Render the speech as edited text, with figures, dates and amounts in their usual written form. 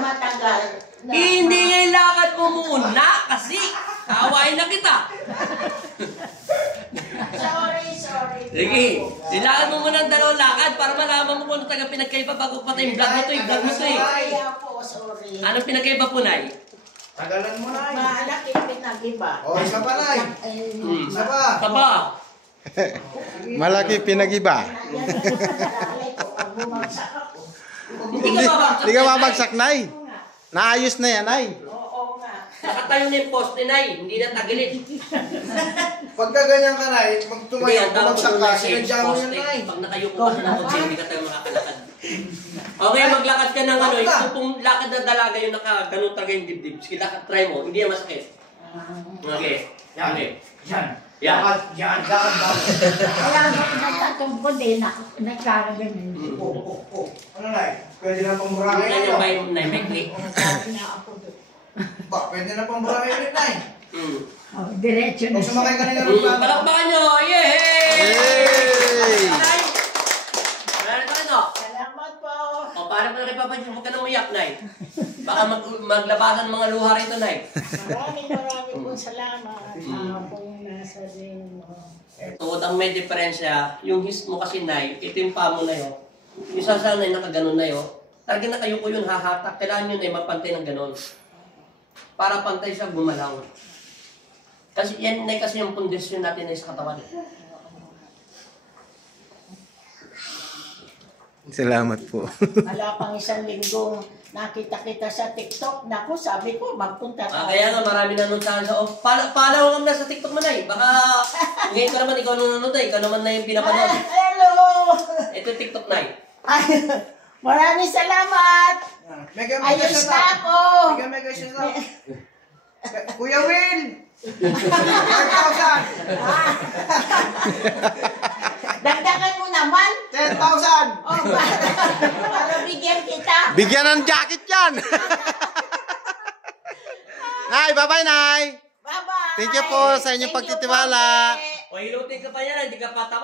matagal. Hindi nga ilakad mo muna kasi kawain na kita. Sorry. Sige, ilakad mo muna ang dalawang lakad para malaman mo kung ano taga pinagkaiba bago pa tayong vlog na to. Vlog na to eh. Sorry. Anong pinagkaiba po, Nay? Tagalan mo, Nay. Malaki pinag-iba. O, isa pa, Nay. Isa pa. Tapa. Malaki pinag-iba. Hindi ka mabagsak, Nay. Naayos na yan, Nay. Oo nga. Nakatayo na yung poste, Nay. Hindi na tagilid. Pagka ganyan ka, Nay, Hindi, magtumayo, ang tawag bumagsak ko ka, na sinadya mo yan, Nay. Pag nakayuko ka na kotse, hindi ka tayo makakalakad. Okay, maglakad ka ng ano, ito pong lakad na dalaga yung ganun talaga yung dibdib. Sige, lakad, try mo. Hindi yan masakit. Okay. Yan. Okay. Yan. Yan. Yan. Lakad ba? Kaya nagtatungko din ako. Nagkakaganyan. Ano, Nay? Pwede na pamurahin Yan ito. yung bay, Nay, may click. Ba, pwede na pamurahin ulit, Nay. Diretso na Kung sumakay ka na ng plano. Palakpakan nyo! Yay! Yay! Nay! Meron ka no? Salamat po. O, paano mo na kay Papa Jun? Huwag ka nang uyak, Nay. Baka maglabasan mga luha rito, Nay. Maraming pong salamat. Kung nasa rin mo. So, ang may diferensya, yung his mo kasi, Nay, ito yung pamo na yun. Yung sasal na yun, nakaganon na yun. Talagang nakayuko yun, hahatak. Kailangan yun ay magpantay ng ganon. Para pantay siya gumalaw. Kasi yan, Nay, kasi yung pundisyon natin ay sa katawan. Salamat po. Wala pang isang linggong nakita kita sa TikTok. Naku, sabi ko, magpunta Kaya nga, marami nanonood sa akin. O, follow ka na sa TikTok mo, Nay. Baka, ngayon ko naman, ikaw nanonood, Nay. Ikaw naman na yung pinapanood. Hello! Ito yung TikTok, Nay. Ay, maraming salamat! Mega Ayos shout na out. ako! Mega shout out. Kuya Will! 5,000! Dagdagan mo naman! 10,000! Oh, para bigyan kita! Bigyan ng jacket yan! Nay, bye-bye, Nay! Bye-bye! Thank you po sa inyong Thank you pagtitiwala. po, O, ilutin ka pa yan, hindi ka pa tapos.